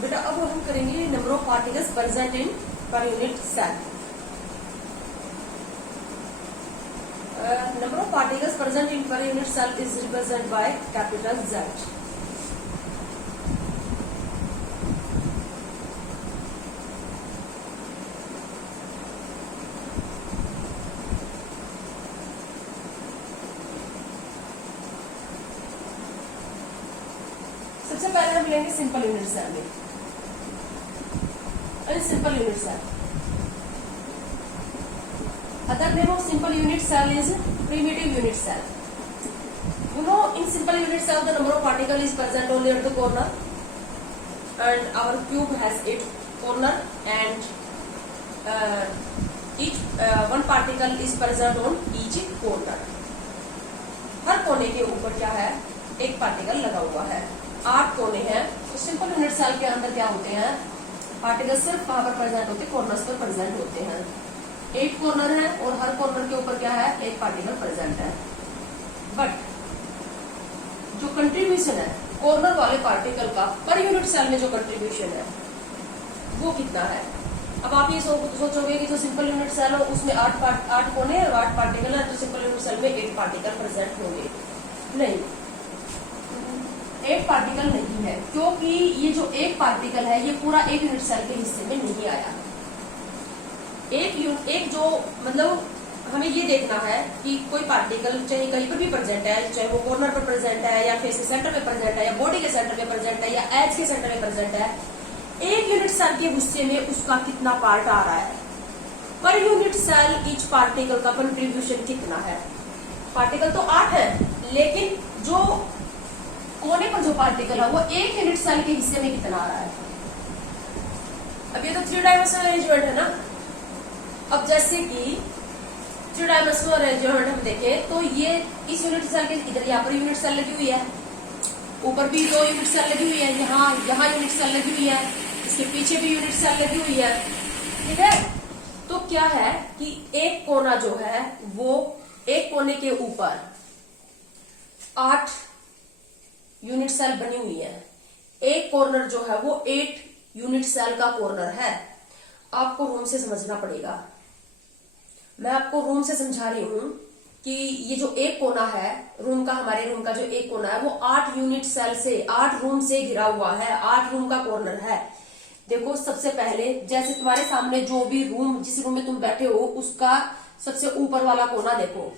बेटा अब हम करेंगे number of particles present in per unit cell. Number of particles present in per unit cell is represent by capital Z। सबसे पहले हम लेंगे सिंपल यूनिट सेल में। Simple unit cell, other name of simple unit cell is primitive unit cell. You know, in simple unit cell the number of particle is present only at the corner and our cube has 8 corner and each one particle is present on each corner। हर कोने के ऊपर क्या है, एक particle लगा हुआ है। 8 कोने हैं, तो सिंपल यूनिट सेल के अंदर क्या होते हैं, पार्टिकल सिर्फ वहां पर प्रेजेंट होते हैं, कॉर्नर्स पर प्रेजेंट होते हैं। 8 कॉर्नर है और हर कॉर्नर के ऊपर क्या है, एक पार्टिकल प्रेजेंट है। बट जो कंट्रीब्यूशन है कॉर्नर वाले पार्टिकल का पर यूनिट सेल में जो कंट्रीब्यूशन है वो कितना है। अब आप ये सोचोगे कि जो सिंपल यूनिट सेल हो उसमें 8 कोने और 8 पार्टिकल है, तो सिंपल यूनिट सेल में 8 पार्टिकल प्रेजेंट होंगे। नहीं, 8 पार्टिकल नहीं है, क्योंकि ये जो एक पार्टिकल है ये पूरा एक यूनिट सेल के हिस्से में नहीं आया। एक जो मतलब हमें ये देखना है कि कोई पार्टिकल चाहे कहीं पर भी प्रेजेंट है, चाहे वो कॉर्नर पर प्रेजेंट है या फेस के सेंटर में प्रेजेंट है या बॉडी के सेंटर में प्रेजेंट है या एज के सेंटर में प्रेजेंट है, एक यूनिट सेल के हिस्से में उसका कितना पार्ट आ रहा है। Per unit cell each particle का कंट्रीब्यूशन कितना है। पार्टिकल तो 8 है, लेकिन जो कोने पर जो पार्टिकल है वो एक यूनिट सेल के हिस्से में कितना आ रहा है। अब ये तो 3 डायमेंशनल अरेंजमेंट है ना। अब जैसे कि 3 डायमेंशनल अरेंजमेंट हम देखें तो ये इस यूनिट सेल के इधर यहाँ पर यूनिट सेल लगी हुई है, ऊपर भी 2 यूनिट सेल लगी हुई है, यहाँ यूनिट सेल लगी हुई है, इसके पीछे भी यूनिट सेल लगी हुई है। ठीक है, तो क्या है कि एक कोना जो है वो एक कोने के ऊपर 8 यूनिट सेल बनी हुई है। एक कॉर्नर जो है वो 8 यूनिट सेल का कॉर्नर है। आपको रूम से समझना पड़ेगा, मैं आपको रूम से समझा रही हूं कि ये जो एक कोना है रूम का, हमारे रूम का जो एक कोना है वो 8 यूनिट सेल से 8 रूम से घिरा हुआ है, 8 रूम का कॉर्नर है। देखो सबसे पहले जैसे तुम्हारे सामने जो भी रूम, जिस रूम में तुम बैठे हो उसका सबसे ऊपर वाला कोना देखो।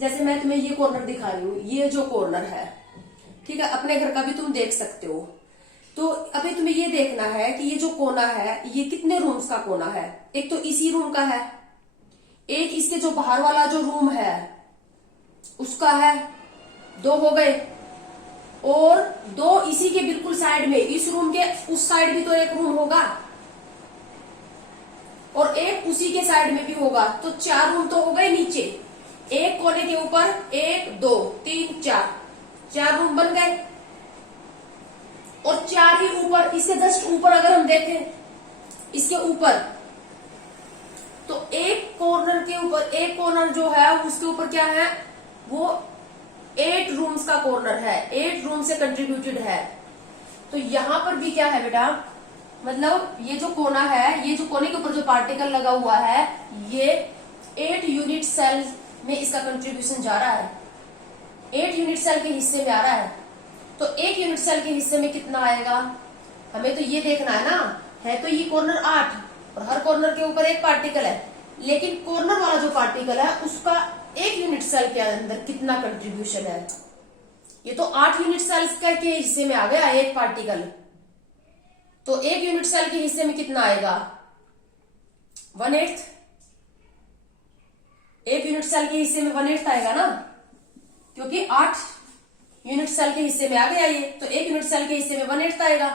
जैसे मैं तुम्हें ये कॉर्नर दिखा रही हूँ, ये जो कॉर्नर है, ठीक है, अपने घर का भी तुम देख सकते हो। तो अभी तुम्हें ये देखना है कि ये जो कोना है ये कितने रूम्स का कोना है। एक तो इसी रूम का है, एक इसके जो बाहर वाला जो रूम है उसका है, 2 हो गए, और 2 इसी के बिल्कुल साइड में, इस रूम के उस साइड भी तो एक रूम होगा और एक उसी के साइड में भी होगा, तो 4 रूम तो हो गए नीचे। एक कोने के ऊपर 1 2 3 4 रूम बन गए, और 4 ही ऊपर, इसके जस्ट ऊपर अगर हम देखें, इसके ऊपर तो एक कॉर्नर के ऊपर, एक कॉर्नर जो है उसके ऊपर क्या है, वो 8 रूम्स का कॉर्नर है, 8 रूम से कंट्रीब्यूटेड है। तो यहां पर भी क्या है बेटा, मतलब ये जो कोना है, ये जो कोने के ऊपर जो पार्टिकल लगा हुआ है ये 8 यूनिट सेल में इसका कंट्रीब्यूशन जा रहा है, 8 यूनिट सेल के हिस्से में आ रहा है। तो एक यूनिट सेल के हिस्से में कितना आएगा, हमें तो ये देखना है ना। है तो ये कॉर्नर 8 और हर कॉर्नर के ऊपर एक पार्टिकल है, लेकिन कॉर्नर वाला जो पार्टिकल है उसका एक यूनिट सेल के अंदर कितना कंट्रीब्यूशन है। ये तो 8 यूनिट सेल के हिस्से में आ गया एक पार्टिकल, तो एक यूनिट सेल के हिस्से में कितना आएगा, 1/8। एक यूनिट सेल के हिस्से में 1/8 आएगा ना, क्योंकि 8 यूनिट सेल के हिस्से में आ गया ये, तो एक यूनिट सेल के हिस्से में 1/8 आएगा।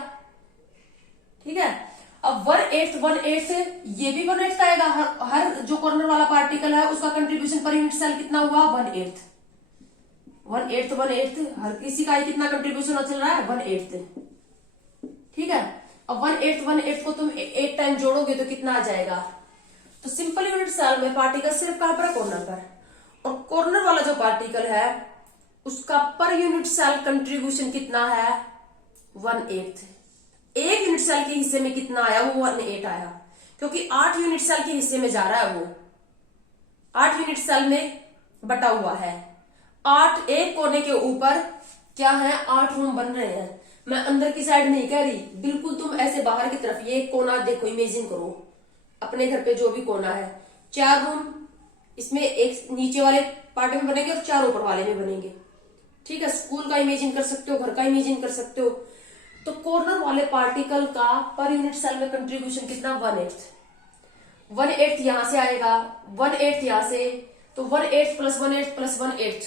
ठीक है, अब 1/8 ये भी 1/8 आएगा। हर जो कॉर्नर वाला पार्टिकल है उसका कंट्रीब्यूशन पर यूनिट सेल कितना हुआ, 1/8 हर किसी का कितना कंट्रीब्यूशन चल रहा है, 1/8। ठीक है, अब 1/8 को तुम 8 टाइम जोड़ोगे तो कितना आ जाएगा। तो सिंपल यूनिट सेल में पार्टिकल सिर्फ कहां पर है, कॉर्नर पर, और कॉर्नर वाला जो पार्टिकल है उसका पर यूनिट सेल कंट्रीब्यूशन कितना है, 1/8। एक यूनिट यूनिट सेल के हिस्से में कितना आया, वो 1/8 आया, क्योंकि 8 यूनिट सेल के हिस्से में जा रहा है, वो 8 यूनिट सेल में बटा हुआ है। 8 एक कोने के ऊपर क्या है, 8 रूम बन रहे हैं। मैं अंदर की साइड नहीं कह रही, बिल्कुल तुम ऐसे बाहर की तरफ ये कोना देखो, इमेजिन करो अपने घर पे जो भी कोना है, 4 रूम इसमें एक नीचे वाले पार्ट में बनेंगे और 4 ऊपर वाले में बनेंगे। ठीक है, स्कूल का इमेजिन कर सकते हो, घर का इमेजिन कर सकते हो। तो कॉर्नर वाले पार्टिकल का पर यूनिट सेल में कंट्रीब्यूशन कितना, 1/8 यहां से आएगा, 1/8 यहां से, तो 1/8 प्लस 1/8 प्लस 1/8,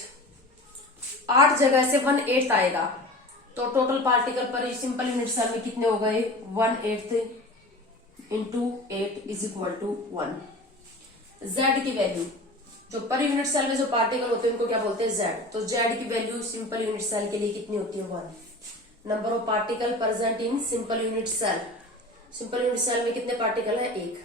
8 जगह से 1/8 आएगा। तो total particle per simple unit cell में कितने हो गए, 1/8 into 8 is equal to 1। Z की वैल्यू, जो पर यूनिट सेल में जो पार्टिकल होते हैं उनको क्या बोलते हैं, जेड। तो जेड की वैल्यू सिंपल यूनिट सेल के लिए कितनी होती है, 1। Number of particle present in simple unit cell, simple unit cell में कितने पार्टिकल है, 1।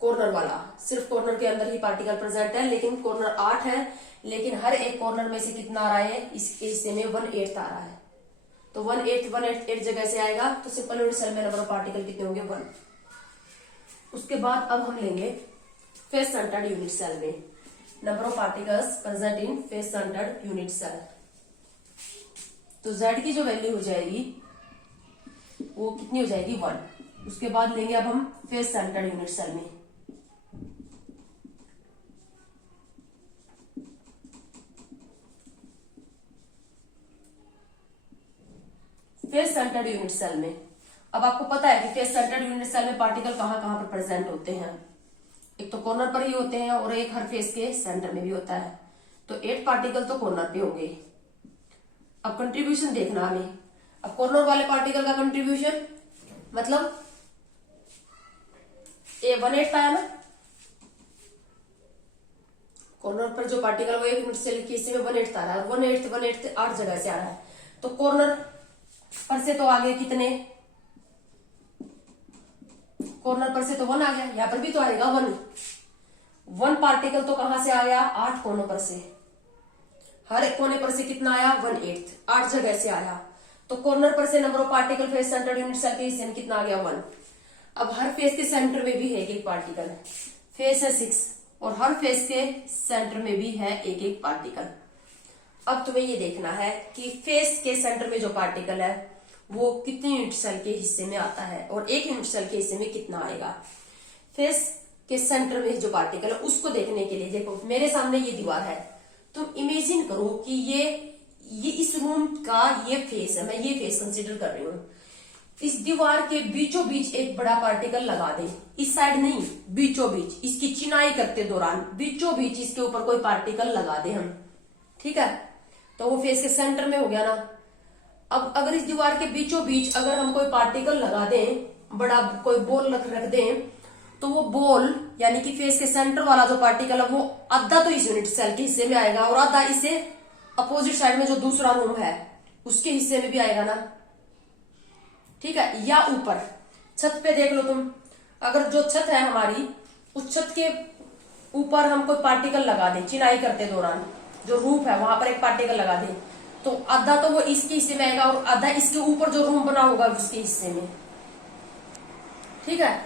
कॉर्नर वाला सिर्फ कॉर्नर के अंदर ही पार्टिकल प्रेजेंट है, लेकिन कॉर्नर 8 है, लेकिन हर एक कॉर्नर में से कितना आ रहा है, इसके हिस्से में 1/8 आ रहा है। तो 1/8 8 जगह से आएगा, तो सिंपल यूनिट सेल में नंबर ऑफ पार्टिकल कितने होंगे, 1। उसके बाद अब हम लेंगे फेस सेंटर्ड यूनिट सेल में number of particles present in face centred unit cell. तो z की जो वैल्यू हो जाएगी वो कितनी हो जाएगी, 1। उसके बाद लेंगे अब हम फेस सेंटर्ड यूनिट सेल में। फेस सेंटर्ड यूनिट सेल में अब आपको पता है कि फेस सेंटर्ड यूनिट सेल में पार्टिकल कहां कहां पर प्रेजेंट होते हैं, एक तो कॉर्नर पर ही होते हैं और एक हर फेस के सेंटर में भी होता है। तो 8 पार्टिकल तो कॉर्नर पे होंगे। अब कंट्रीब्यूशन देखना हमें, अब कॉर्नर वाले पार्टिकल का कंट्रीब्यूशन मतलब ये 1/8 आया ना, कॉर्नर पर जो पार्टिकल वो 1 यूनिट सेल के हिस्से में 1/8 आ रहा है, 1/8 8 जगह से आ रहा है। तो कॉर्नर पर से तो आगे कितने, कॉर्नर पर से तो 1 आ गया, यहां पर भी तो आएगा 1 पार्टिकल तो कहां से आ गया, 8 कोनों पर से, हर एक कोने पर से कितना आया, 1/8 8 जगह से आया। तो कॉर्नर पर से number of particle face centred unit cell के हिस्से में कितना आ गया, 1। अब हर फेस के सेंटर में भी है एक पार्टिकल, फेस है 6 और हर फेस के सेंटर में भी है एक पार्टिकल। अब तुम्हें ये देखना है कि फेस के सेंटर में जो पार्टिकल है वो कितने यूनिट सेल के हिस्से में आता है और एक यूनिट सेल के हिस्से में कितना आएगा। फेस के सेंटर में जो पार्टिकल है उसको देखने के लिए देखो, मेरे सामने ये दीवार है, तुम इमेजिन करो कि ये इस रूम का ये फेस है, मैं ये फेस कंसीडर कर रही हूँ। इस दीवार के बीचों बीच एक बड़ा पार्टिकल लगा दे, इस साइड नहीं, बीचों बीच, इसकी चिनाई करते दौरान बीचों बीच इसके ऊपर कोई पार्टिकल लगा दे हम, ठीक है, तो वो फेस के सेंटर में हो गया ना। अब अगर इस दीवार के बीचों बीच अगर हम कोई पार्टिकल लगा दें, बड़ा कोई बॉल रख दें, तो वो बॉल यानी कि फेस के सेंटर वाला जो पार्टिकल है वो आधा तो इस यूनिट सेल के हिस्से में आएगा और आधा इसे अपोजिट साइड में जो दूसरा रूम है उसके हिस्से में भी आएगा ना, ठीक है। या ऊपर छत पे देख लो तुम, अगर जो छत है हमारी उस छत के ऊपर हम कोई पार्टिकल लगा दें चिनाई करते दौरान, जो रूफ है वहां पर एक पार्टिकल लगा दें, तो आधा तो वो इसके हिस्से में आएगा और आधा इसके ऊपर जो रूम बना होगा उसके हिस्से में, ठीक है।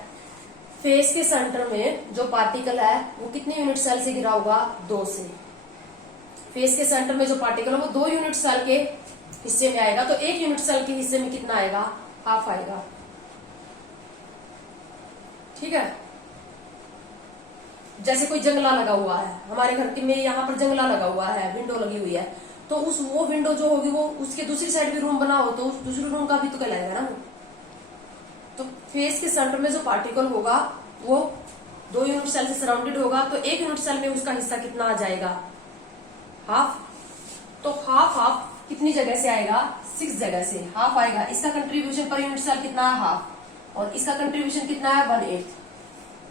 फेस के सेंटर में जो पार्टिकल है वो कितने यूनिट सेल से गिरा होगा, 2 से। फेस के सेंटर में जो पार्टिकल है वो 2 यूनिट सेल के हिस्से में आएगा, तो 1 यूनिट सेल के हिस्से में कितना आएगा, हाफ आएगा, ठीक है। जैसे कोई जंगला लगा हुआ है हमारे घर में, यहाँ पर जंगला लगा हुआ है, विंडो लगी हुई है, तो उस वो विंडो जो होगी वो उसके दूसरी साइड भी रूम बना हो तो उस दूसरे रूम का भी तो कहलाएगा ना। तो फेस के सेंटर में जो पार्टिकल होगा वो 2 यूनिट सेल से सराउंडेड होगा, तो 1 यूनिट सेल में उसका हिस्सा कितना आ जाएगा, हाफ। तो हाफ कितनी जगह से आएगा, 6 जगह से हाफ आएगा। इसका कंट्रीब्यूशन पर यूनिट सेल कितना है, हाफ, और इसका कंट्रीब्यूशन कितना है, 1/8।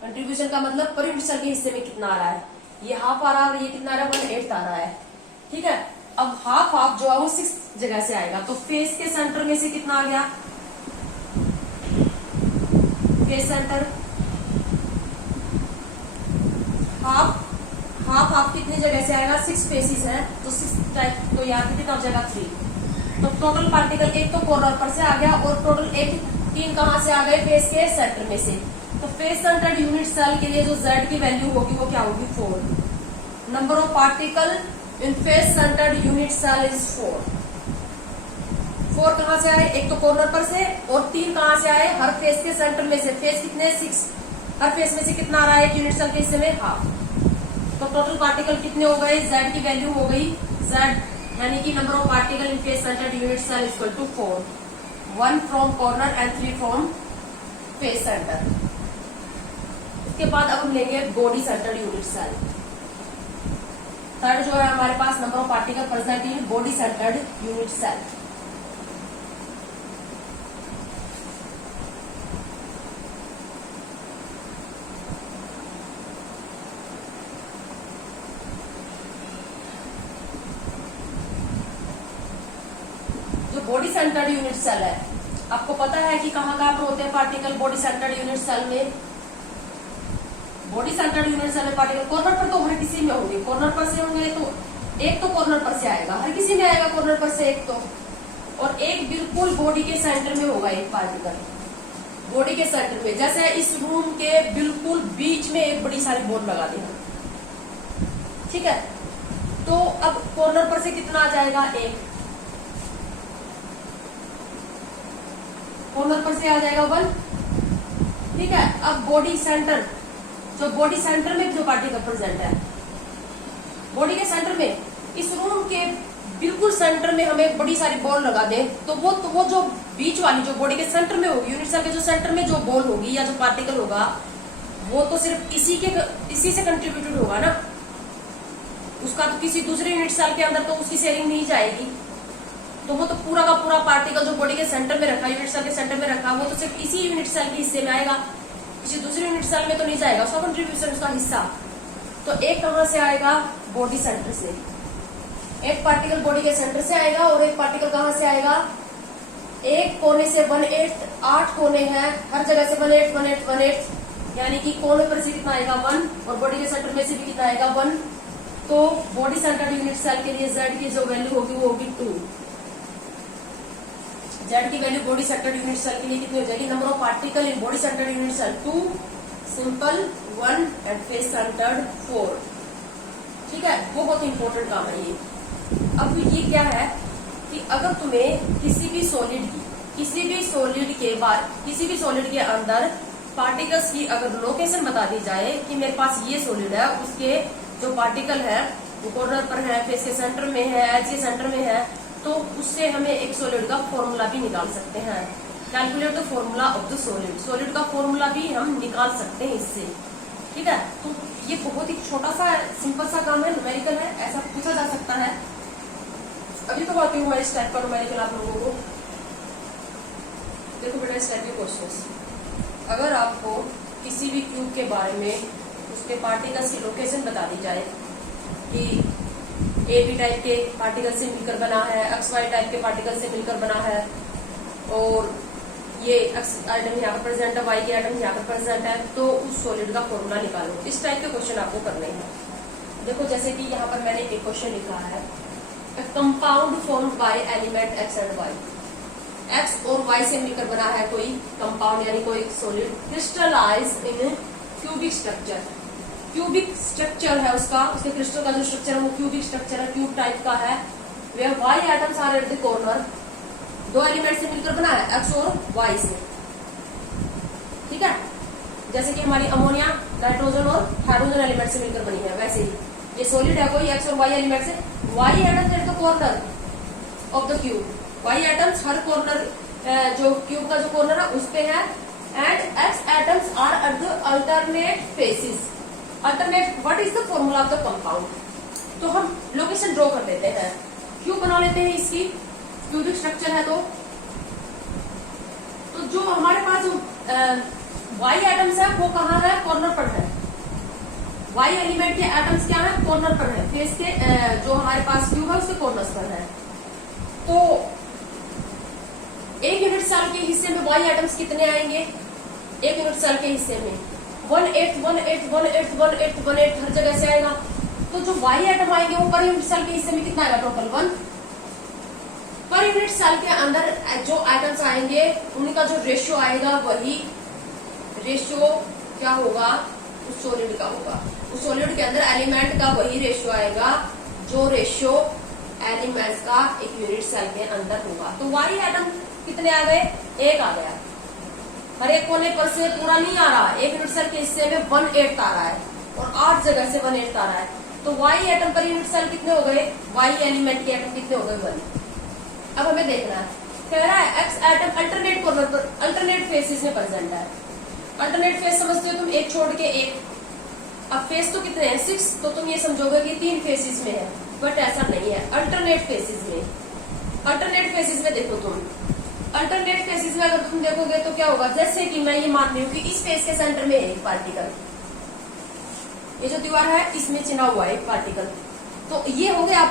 कंट्रीब्यूशन का मतलब पर यूनिट सेल के हिस्से में कितना आ रहा है, ये हाफ आ रहा है और ये कितना आ रहा है, 1/8 आ रहा है, ठीक है। अब हाफ जो है वो 6 जगह से आएगा, तो फेस के सेंटर में से कितना आ गया, फेस सेंटर हाफ कितनी जगह से आएगा, 6 फेसिस है तो 6 टाइप, तो यहाँ कितना हो जाएगा, 3। तो टोटल पार्टिकल एक तो कॉर्नर पर से आ गया और टोटल एक 3 कहां से आ गए, फेस के सेंटर में से। तो फेस सेंटर्ड यूनिट सेल के लिए जो z की वैल्यू होगी वो क्या होगी, 4। Number of particle in face centred unit cell is 4। 4 कहां से आए, एक तो कॉर्नर पर से और 3 कहां से आए, हर फेस के सेंटर में से। फेस कितने, 6, हर फेस में से कितना आ रहा है, यूनिट सेल के हिस्से में हाफ। तो टोटल पार्टिकल कितने हो गए, z की वैल्यू हो गई z, यानी कि number of particle in face centred unit cell equal to 4, 1 from corner and 3 from face centre. इसके बाद अब हम लेंगे body centred unit cell. Third जो है हमारे पास number of particle present in body centred unit cell. Body centred unit cell है, आपको पता है कि कहाँ कहाँ पर होते हैं particle body centred unit cell में। बॉडी सेंटर्ड यूनिट सेल में पार्टिकल कॉर्नर पर तो हर किसी में होंगे, कॉर्नर पर से होंगे तो एक तो कॉर्नर पर से आएगा, हर किसी में आएगा कॉर्नर पर से एक तो, और एक बिल्कुल बॉडी के सेंटर में होगा एक पार्टिकल, बॉडी के सेंटर में। जैसे इस रूम के बिल्कुल बीच में एक बड़ी सारी बोर्ड लगा दी, ठीक है। तो अब कॉर्नर पर से कितना आ जाएगा, एक, कॉर्नर पर से आ जाएगा 1, ठीक है। अब बॉडी सेंटर, जो बॉडी सेंटर में जो पार्टिकल प्रेजेंट है, बॉडी के सेंटर में, इस रूम के बिल्कुल सेंटर में हमें बड़ी सारी बॉल लगा दे, तो वो जो बीच वाली जो बॉडी के सेंटर में होगी, यूनिट सेल के जो सेंटर में जो बॉल होगी या जो पार्टिकल होगा, वो तो सिर्फ इसी से कंट्रीब्यूटेड होगा ना, उसका तो किसी दूसरे यूनिट सेल के अंदर तो उसकी शेयरिंग नहीं जाएगी। तो वो तो पूरा का पूरा पार्टिकल जो बॉडी के सेंटर में रखा, यूनिट सेल के सेंटर में रखा, वो तो सिर्फ इसी यूनिट सेल के हिस्से में आएगा, किसी दूसरे यूनिट सेल में तो नहीं जाएगा उसका कंट्रीब्यूशन, उसका हिस्सा। तो एक कहां से आएगा, बॉडी सेंटर से, एक पार्टिकल बॉडी के सेंटर से आएगा और एक पार्टिकल कहां से आएगा, एक कोने से 1/8, 8 कोने हैं, हर जगह से 1/8 1/8 1/8, यानी कि कोने पर से कितना आएगा 1, और बॉडी के सेंटर में से भी कितना आएगा 1। तो बॉडी सेंटर्ड यूनिट सेल के लिए z की जो वैल्यू होगी वो होगी 2। z की value body centred unit cell के लिए कितनी हो जाएगी, number of particle in body centred unit cell 2, simple 1 and face centred 4, ठीक है। बहुत इंपॉर्टेंट काम है ये। अब ये क्या है कि अगर तुम्हें किसी भी सॉलिड के अंदर पार्टिकल्स की अगर लोकेशन बता दी जाए कि मेरे पास ये सॉलिड है, उसके जो पार्टिकल है वो कॉर्नर पर है, फेस के सेंटर में है, एज के सेंटर में है, तो उससे हमें एक सॉलिड का फॉर्मूला भी निकाल सकते हैं। Calculate the formula of the solid, solid का फॉर्मूला भी हम निकाल सकते हैं इससे, ठीक है। तो ये बहुत ही छोटा सा सिंपल सा काम है, न्यूमेरिकल है, ऐसा पूछा जा सकता है। अभी तो आती हूँ मैं इस टाइप का न्यूमेरिकल आप लोगों को। देखो बेटा, इस टाइप के क्वेश्चन, अगर आपको किसी भी क्यूब के बारे में उसके पार्टिकल्स की लोकेशन बता दी जाए कि ए बी टाइप के पार्टिकल से मिलकर बना है, एक्स वाई टाइप के पार्टिकल से मिलकर बना है, और ये एक्स आइटम यहाँ पर प्रेजेंट है, वाई के आइटम यहाँ पर प्रेजेंट है, तो उस सॉलिड का फॉर्मूला निकालो। इस टाइप के क्वेश्चन आपको करने हैं। देखो जैसे कि यहाँ पर मैंने एक क्वेश्चन लिखा है, compound formed by element X and Y, X और वाई से मिलकर बना है कोई कंपाउंड यानी कोई solid, crystallise in cubic structure. Cubic structure है उसका, उसके क्रिस्टल का जो स्ट्रक्चर है वो क्यूबिक स्ट्रक्चर है, क्यूब टाइप का है। वे Y atoms are at the corner, 2 element से मिलकर बना है, एक्स और वाई से, ठीक है। जैसे कि हमारी अमोनिया, नाइट्रोजन और हाइड्रोजन एलिमेंट से मिलकर बनी है, वैसे ही ये सॉलिड है कोई एक्स और वाई एलिमेंट से। Y atoms at the corner of the cube, Y atoms हर कॉर्नर, जो क्यूब का जो कॉर्नर है उस पे है, and X atoms are at the alternate faces. Alternate, what is the formula of the compound. तो हम लोकेशन ड्रॉ कर देते हैं, क्यूब बना लेते हैं, इसकी क्यूबिक स्ट्रक्चर है। तो जो हमारे पास जो वाई एटम्स है वो कहाँ है, कॉर्नर पर है। वाई एलिमेंट के एटम्स क्या है, कॉर्नर पर है, फेस के जो हमारे पास क्यूब है उसके कॉर्नर पर है। तो एक यूनिट सेल के हिस्से में वाई एटम्स कितने आएंगे, एक यूनिट सेल के हिस्से में 1/8 1/8 1/8 1/8 1/8 हर जगह से आएगा। तो जो वाई एटम आएंगे वो पर यूनिट सेल के हिस्से में कितना आएगा, टोटल 1। पर यूनिट सेल के अंदर जो आइटम्स आएंगे उनका जो रेशियो आएगा वही रेशियो क्या होगा, उस सॉलिड का होगा। उस सॉलिड के अंदर एलिमेंट का वही रेशियो आएगा जो रेशियो एलिमेंट्स का एक यूनिट सेल के अंदर होगा। तो वाई एटम कितने आ गए, एक आ गया। हर एक कोने पर से पूरा नहीं आ रहा, एक यूनिट सेल के हिस्से में 1/8 आ रहा है और 8 जगह से 1/8 आ रहा है। तो Y atom per unit cell कितने हो गए, वाई एलिमेंट के एटम कितने हो गए, 1। अब हमें देखना है, कह रहा है एक्स एटम अल्टरनेट कॉर्नर पर अल्टरनेट फेसिस में प्रेजेंट है। अल्टरनेट फेस समझते हो तुम, एक छोड़ के एक। अब फेस तो कितने हैं, 6, तो तुम ये समझोगे कि 3 फेसिस में है, बट ऐसा नहीं है। अल्टरनेट फेसिस में, अल्टरनेट फेसिस में देखो तुम, अल्टरनेट फेसिस में अगर तुम देखोगे तो क्या होगा, जैसे कि मैं ये मान रही हूँ कि इस फेस के सेंटर में एक पार्टिकल, ये जो दीवार है इसमें चिना हुआ है एक पार्टिकल, तो ये हो गया।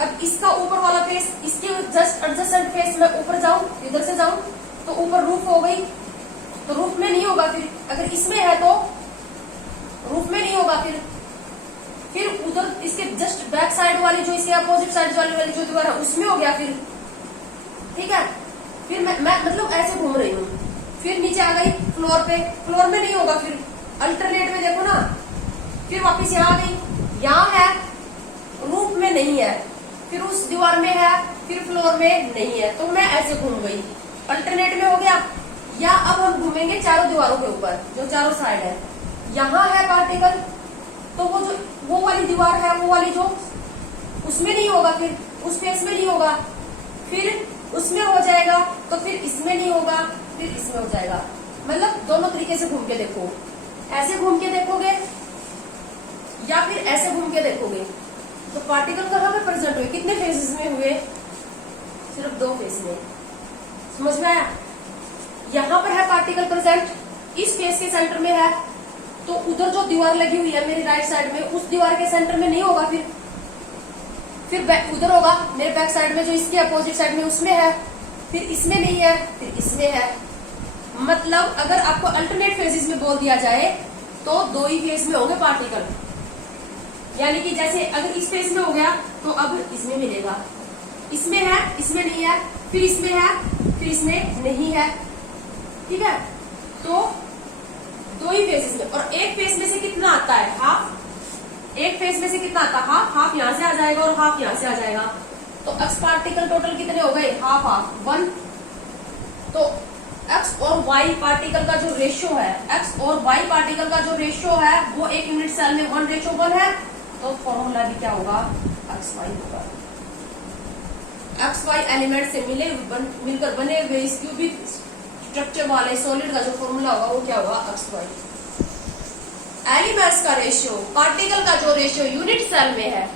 अब इसका ऊपर वाला फेस, इसके जस्ट एडजेसेंट फेस में ऊपर जाऊं, इधर से जाऊं तो ऊपर रूफ हो गई, तो रूफ में नहीं होगा। फिर अगर इसमें है तो रूफ में नहीं होगा। फिर उधर इसके जस्ट बैक साइड वाली, जो इसके अपोजिट साइड वाली जो दीवार है उसमें हो गया। फिर ठीक है, फिर मैं मतलब ऐसे घूम रही हूँ, फिर नीचे आ गई फ्लोर पे, फ्लोर में नहीं होगा। फिर अल्टरनेट में देखो ना, फिर वापस यहाँ आ गई, यहाँ है, रूफ में नहीं है, फिर उस दीवार में है, फिर फ्लोर में नहीं है, तो मैं ऐसे घूम गई, अल्टरनेट में हो गया। या अब हम घूमेंगे चारों दीवारों के ऊपर, जो चारों साइड है, यहाँ है पार्टिकल, तो वो वाली दीवार है, वो वाली जो, उसमें नहीं होगा, फिर उस फेस में नहीं होगा, फिर उसमें हो जाएगा, तो फिर इसमें नहीं होगा, फिर इसमें हो जाएगा। मतलब दोनों तरीके से घूम के देखो, ऐसे घूम के देखोगे या फिर ऐसे घूम के देखोगे। तो पार्टिकल कहाँ पे प्रेजेंट हुए, कितने फेजेस में हुए, सिर्फ 2 फेज में। समझ में आया, यहाँ पर है पार्टिकल प्रेजेंट, इस फेस के सेंटर में है, तो उधर जो दीवार लगी हुई है मेरी राइट साइड में, उस दीवार के सेंटर में नहीं होगा। फिर उधर होगा मेरे बैक साइड में, जो इसके अपोजिट साइड में उसमें है, फिर इसमें नहीं है, फिर इसमें है। मतलब अगर आपको अल्टरनेट फेजेस में बोल दिया जाए तो 2 ही फेज में होंगे पार्टिकल। यानी कि जैसे अगर इस फेज में हो गया तो अब इसमें मिलेगा, इसमें है, इसमें नहीं है, फिर इसमें है, फिर इसमें नहीं है। ठीक है, तो 2 ही फेजेस में। और एक फेज में से कितना आता है, हाफ। एक फेज में से कितना आता है, हाफ। हाफ यहाँ से आ जाएगा और हाफ यहाँ से आ जाएगा, तो एक्स पार्टिकल टोटल कितने हो गए, हाफ हाफ 1। तो एक्स और वाई पार्टिकल का जो रेशियो है, एक्स और वाई पार्टिकल का जो रेशियो है वो एक यूनिट सेल में 1:1 है। तो फॉर्मूला भी क्या होगा, एक्स वाई होगा। एक्स वाई एलिमेंट से मिलकर बने हुए इस क्यूबिक स्ट्रक्चर वाले सॉलिड का जो फॉर्मूला होगा वो क्या होगा, एक्स वाई। एलिमेंट्स का रेशियो, पार्टिकल का जो रेशियो यूनिट सेल में है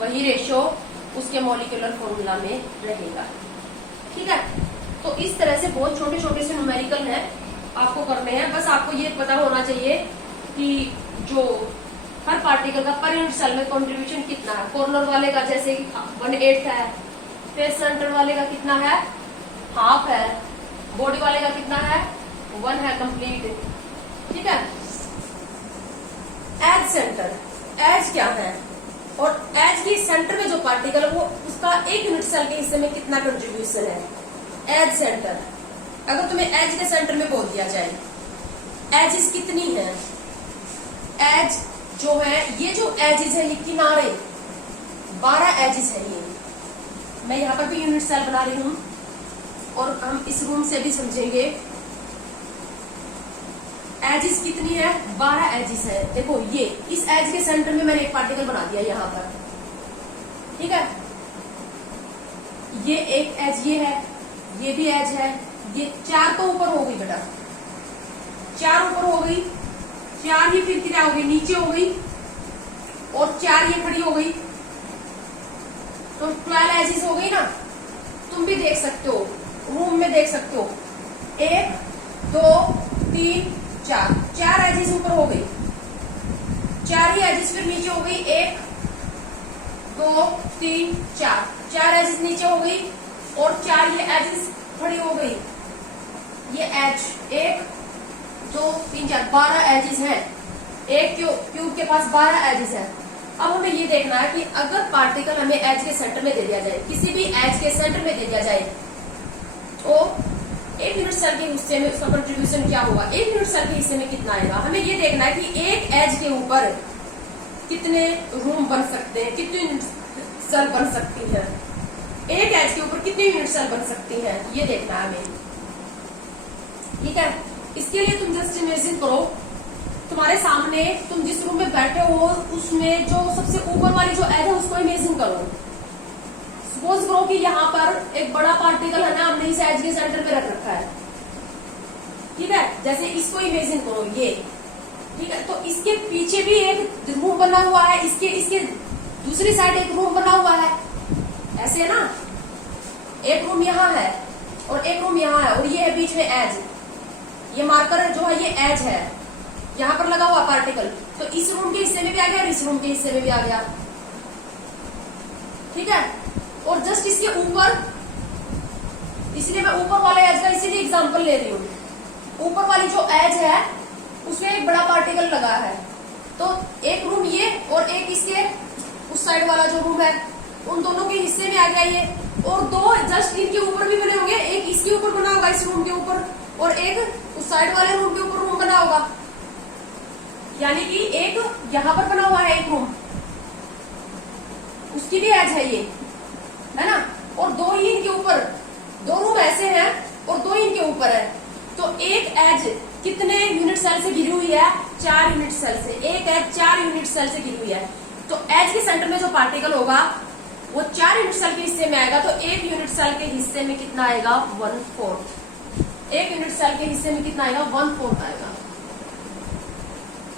वही रेशियो उसके मॉलिक्यूलर फॉर्मूला में रहेगा। ठीक है, तो इस तरह से बहुत छोटे छोटे से न्यूमेरिकल हैं, आपको करने हैं। बस आपको ये पता होना चाहिए कि जो हर पार्टिकल का पर यूनिट सेल में कंट्रीब्यूशन कितना है। कॉर्नर वाले का जैसे 1/8 है, फेस सेंटर वाले का कितना है, हाफ है, बॉडी वाले का कितना है, 1 है कंप्लीट। ठीक है, एज सेंटर, एज क्या है, और एज की सेंटर में जो पार्टिकल है वो उसका एक यूनिट सेल के हिस्से में कितना कंट्रीब्यूशन है। एज सेंटर, अगर तुम्हें एज के सेंटर में बोल दिया जाए एजिस कितनी है, एज जो है, ये जो एजिस है ये किनारे 12 एजिस है। ये मैं यहाँ पर भी यूनिट सेल बना रही हूँ और हम इस रूम से भी समझेंगे। एजिस कितनी है, 12 एजिस है। देखो ये इस एज के सेंटर में मैंने एक पार्टिकल बना दिया यहाँ पर। ठीक है, ये एक एज ये है, ये भी एज है, ये 4 तो ऊपर हो गई बेटा, 4 ऊपर हो गई, 4 ही फिर क्या हो गई, नीचे हो गई, और 4 ये खड़ी हो गई, तो 12 एजिस हो गई ना। तुम भी देख सकते हो, रूम में देख सकते हो, 1 2 3 4 एजिस ऊपर हो गई, 4 ही एजिस फिर नीचे हो गई, 1 2 3 4 एजिस नीचे हो गई, और 4 ये एजिस खड़ी हो गई। ये एज 1 2 3 4 12 एजिस है। एक क्यूब के पास 12 एजिस है, अब हमें ये देखना है कि अगर पार्टिकल हमें एज के सेंटर में दे दिया जाए, किसी भी एज के सेंटर में दे दिया जाए, तो एक यूनिट सेल के हिस्से में उसका कंट्रीब्यूशन क्या होगा, एक यूनिट सेल के हिस्से में कितना आएगा। हमें ये देखना है कि एक एज के ऊपर कितने रूम बन सकते हैं, कितनी यूनिट सेल बन सकती है, एक एज के ऊपर कितनी यूनिट सेल बन सकती है, ये देखना है हमें। ठीक है, इसके लिए तुम जस्ट इमेजिन करो, तुम्हारे सामने तुम जिस रूम में बैठे हो उसमें जो सबसे ऊपर वाली जो एज है उसको इमेजिन करो। सपोज करो कि यहाँ पर एक बड़ा पार्टिकल है ना, हमने इस एज के सेंटर पे रख रखा है। ठीक है, जैसे इसको इमेजिन करो ये। ठीक है, तो इसके पीछे भी एक रूम बना हुआ है, इसके दूसरी साइड एक रूम बना हुआ है, ऐसे है ना। एक रूम यहाँ है और एक रूम यहाँ है और ये है बीच में एज। ये मार्कर जो है ये एज है, यहाँ पर लगा हुआ पार्टिकल, तो इस रूम के हिस्से में भी आ गया और इस रूम के हिस्से में भी आ गया। ठीक है, और जस्ट इसके ऊपर, इसलिए मैं ऊपर वाले एज का इसीलिए एग्जांपल ले रही हूँ। ऊपर वाली जो एज है उसमें एक बड़ा पार्टिकल लगा है, तो एक रूम ये और एक इसके उस साइड वाला जो रूम है, उन दोनों के हिस्से में आ गया ये। और दो जस्ट इनके ऊपर भी बने होंगे, एक इसके ऊपर बना होगा इस रूम के ऊपर, और एक उस साइड वाले रूम के ऊपर रूम बना होगा। यानी कि एक यहाँ पर बना हुआ है एक रूम, उसकी भी एज है ये, है ना। और दो ही इनके ऊपर, दो रूम ऐसे हैं और दो इनके ऊपर है, तो एक एज कितने यूनिट सेल से घिरी हुई है, 4 यूनिट सेल से। एक एज 4 यूनिट सेल से घिरी हुई है, तो एज के सेंटर में जो पार्टिकल होगा वो 4 यूनिट सेल के हिस्से में आएगा, तो एक यूनिट सेल के हिस्से में कितना आएगा, 1/4। एक यूनिट सेल के हिस्से में कितना आएगा, 1/4 आएगा।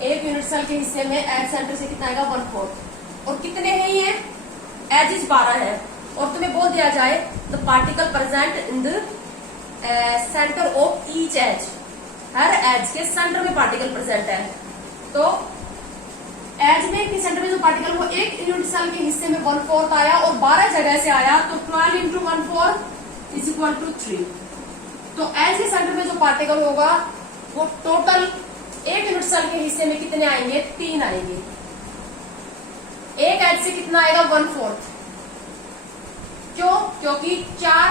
एक यूनिट सेल के हिस्से में एज सेंटर से कितना आएगा, 1/4। और कितने हैं ये, एजेस 12 है, और तुम्हें बोल दिया जाए the particle present in the centre of each edge, हर एज के सेंटर में पार्टिकल प्रेजेंट है। तो एज में के सेंटर में जो पार्टिकल वो एक यूनिट सेल के हिस्से में 1/4 आया और 12 जगह से आया, तो 12 इंटू 1/4 इज इक्वल टू 3। तो एज के सेंटर में जो पार्टिकल होगा वो टोटल एक यूनिट सेल के हिस्से में कितने आएंगे, 3 आएंगे। एक एज से कितना आएगा, 1/4। क्यों, क्योंकि 4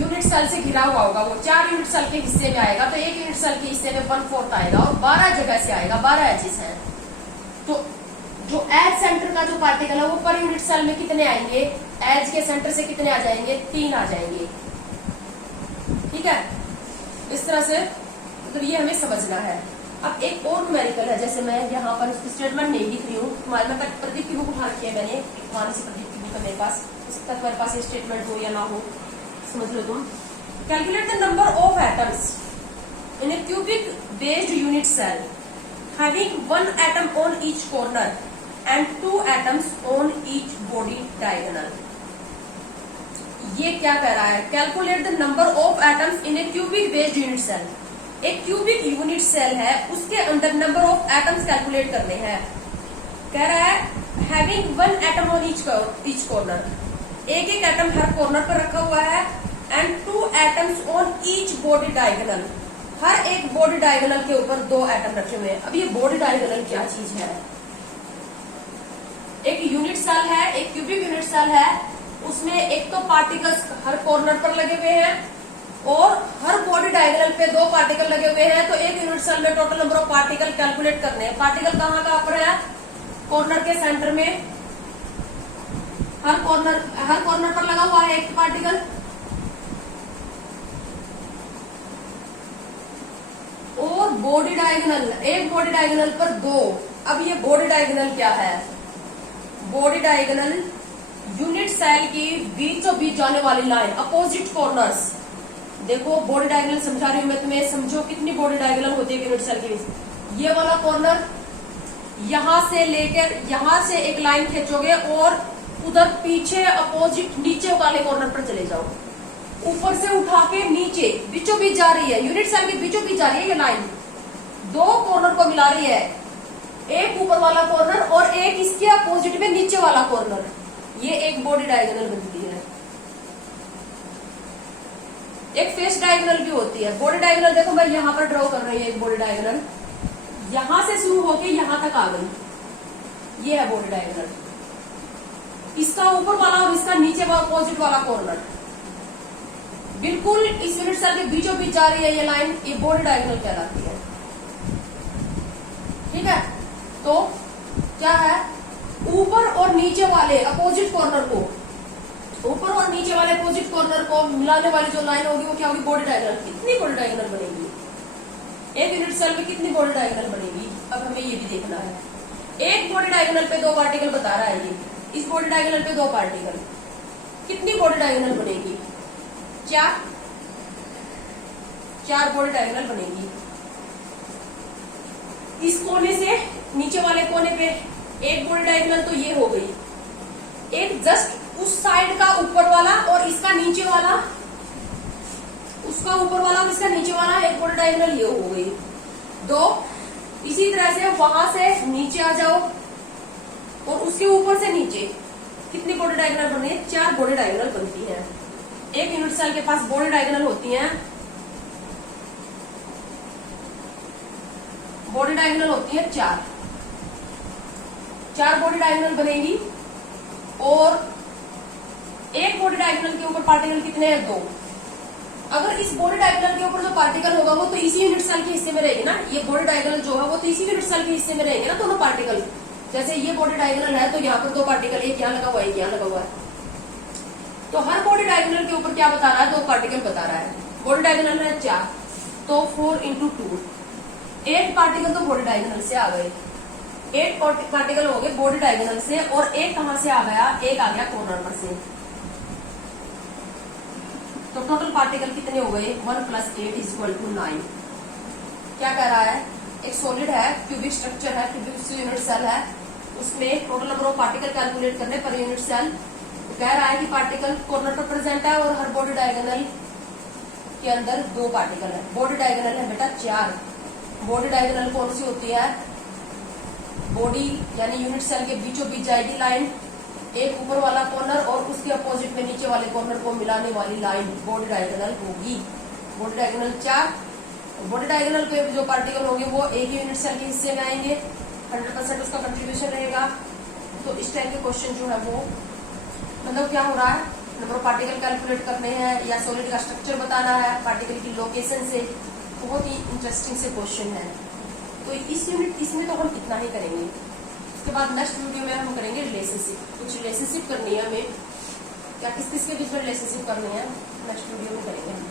यूनिट सेल से घिरा हुआ होगा, वो 4 यूनिट सेल के हिस्से में आएगा, तो एक यूनिट सेल के हिस्से में 1/4 आएगा और 12 जगह से आएगा, 12 एजेस हैं। तो जो एज सेंटर का जो पार्टिकल है वो पर यूनिट सेल में कितने आएंगे, एज के सेंटर से कितने आ जाएंगे, 3 आ जाएंगे। ठीक है, इस तरह से मतलब ये हमें समझना है। अब एक और न्यूमेरिकल है, जैसे मैं यहाँ पर उसकी स्टेटमेंट नहीं लिख रही हूँ, मैं प्रदीप की बुक उठा रखी है मैंने, मानसी प्रदीप की बुक है मेरे पास, उसका तुम्हारे पास ये स्टेटमेंट हो या ना हो समझ लो तुम। Calculate the number of atoms in a cubic based unit cell having 1 atom on each corner and 2 atoms on each body diagonal। ये क्या कह रहा है, calculate the number of atoms in a cubic based unit cell. एक cubic unit cell है, उसके अंदर number of atoms calculate करने हैं। कह रहा है having 1 atom on each corner, एक एक एटम हर कॉर्नर पर रखा हुआ है, and 2 atoms on each body diagonal, हर एक बॉडी डायगोनल के ऊपर 2 एटम रखे हुए हैं। अब ये बॉडी डायगोनल क्या चीज है, एक यूनिट सेल है, एक क्यूबिक यूनिट सेल है, उसमें एक तो पार्टिकल्स हर कॉर्नर पर लगे हुए हैं और हर बॉडी डायगोनल पे 2 पार्टिकल लगे हुए हैं, तो एक यूनिट सेल में total number of particle calculate करने हैं। पार्टिकल कहाँ पर है, कॉर्नर के सेंटर में, हर कॉर्नर पर लगा हुआ है एक पार्टिकल, और बॉडी डायगोनल, एक बॉडी डायगोनल पर 2। अब ये बॉडी डायगोनल क्या है, बॉडी डायगोनल यूनिट सेल की बीचों बीच जाने वाली लाइन, अपोजिट कॉर्नर्स। देखो बॉडी डायगोनल समझा रही हूं मैं तुम्हें, समझो कितनी बॉडी डायगोनल होती है यूनिट सेल के बीच। ये वाला कॉर्नर, यहां से लेकर यहां से एक लाइन खींचोगे और उधर पीछे अपोजिट नीचे वाले कॉर्नर पर चले जाओ, ऊपर से उठा के नीचे बीचों बीच जा रही है, यूनिट सेल के बीचों बीच जा रही है ये लाइन, 2 कॉर्नर को मिला रही है, एक ऊपर वाला कॉर्नर और एक इसके अपोजिट में नीचे वाला कॉर्नर। ये एक बॉडी डायगोनल बनती है। एक फेस डायगोनल भी होती है। बॉडी डायगोनल देखो मैं यहाँ पर ड्रॉ कर रही हूँ, एक बॉडी डायगोनल यहां से शुरू होके यहां तक आ गई, ये है बॉडी डायगोनल, इसका ऊपर वाला और इसका नीचे वाला अपोजिट वाला कॉर्नर बिल्कुल इस यूनिट सेल के बीचों बीच जा रही है ये लाइन, ये बॉडी डायगोनल कहलाती है। ठीक है, तो क्या है, ऊपर और नीचे वाले अपोजिट कॉर्नर को, ऊपर और नीचे वाले अपोजिट कॉर्नर को मिलाने वाली जो लाइन होगी वो क्या होगी, बॉडी डायगोनल। कितनी बॉडी डायगोनल बनेगी एक यूनिट सेल में, कितनी बॉडी डायगोनल बनेगी, अब हमें ये भी देखना है। एक बॉडी डायगोनल पे दो पार्टिकल बता रहा है ये, इस बॉडी डायगोनल पे दो पार्टिकल, कितनी बॉडी डायगोनल बनेगी, चार बॉडी डायगोनल बनेगी। इस कोने से नीचे वाले कोने पे एक बॉडी डायगोनल तो ये हो गई, एक जस्ट उस साइड का ऊपर वाला और इसका नीचे वाला, उसका ऊपर वाला और इसका नीचे वाला एक बॉडी डायगोनल ये हो गई दो। इसी तरह से वहां से नीचे आ जाओ और उसके ऊपर से नीचे कितनी बॉडी डायगोनल बन रही है, चार बॉडी डायगोनल बनती है। एक यूनिट सेल के पास बॉडी डायगोनल होती है, बॉडी डायगोनल होती है चार बॉडी डायगोनल बनेगी और एक बॉडी डायगोनल के ऊपर पार्टिकल कितने हैं, दो। अगर इस बॉडी डायगोनल के ऊपर जो पार्टिकल होगा वो तो इसी यूनिट सेल के हिस्से में रहेगी ना, ये बॉडी डायगोनल जो है वो तो इसी यूनिट सेल के हिस्से में रहेंगे ना दोनों पार्टिकल। जैसे ये बॉडी डायगोनल है तो यहाँ पर दो पार्टिकल, एक यहाँ लगा हुआ है एक यहाँ लगा हुआ है, तो हर बॉडी डायगोनल के ऊपर क्या बता रहा है, दो पार्टिकल बता रहा है। बॉडी डायगोनल है 4, तो 4 into 2, 8 पार्टिकल तो बॉडी डायगोनल से आ गए, 8 पार्टिकल हो गए बॉडी डायगोनल से, और एक कहां से आ गया, एक आ गया कॉर्नर पर से। तो टोटल पार्टिकल कितने हो गए, 1 + 8 = 9। क्या कह रहा है, एक सॉलिड है, क्यूबिक स्ट्रक्चर है, क्यूबिक यूनिट सेल है, उसमें total number of particle calculate करने पर यूनिट सेल। तो कह रहा है कि पार्टिकल कॉर्नर पर प्रेजेंट है और हर बॉडी डायगोनल के अंदर दो पार्टिकल है। बॉडी डायगोनल है बेटा 4। बॉडी डायगोनल कौन सी होती है, बॉडी यानी यूनिट सेल के बीचों बीच जाएगी लाइन, एक ऊपर वाला कॉर्नर और उसके अपोजिट में नीचे वाले कॉर्नर को मिलाने वाली लाइन बॉडी डायगोनल होगी। Body diagonal 4। बॉडी डायगोनल पे जो पार्टिकल होंगे वो एक यूनिट सेल के हिस्से में आएंगे, 100% उसका कंट्रीब्यूशन रहेगा। तो इस टाइप के क्वेश्चन जो है वो मतलब क्या हो रहा है, नंबर ऑफ पार्टिकल कैलकुलेट करने हैं या सॉलिड का स्ट्रक्चर बताना है पार्टिकल की लोकेशन से। बहुत ही इंटरेस्टिंग से क्वेश्चन है। तो इस यूनिट इसमें तो हम इतना ही करेंगे। उसके बाद नेक्स्ट वीडियो में हम करेंगे रिलेशनशिप। कुछ रिलेशनशिप करनी है हमें, क्या किस किस के बीच में रिलेशनशिप करनी है, नेक्स्ट वीडियो में करेंगे हम।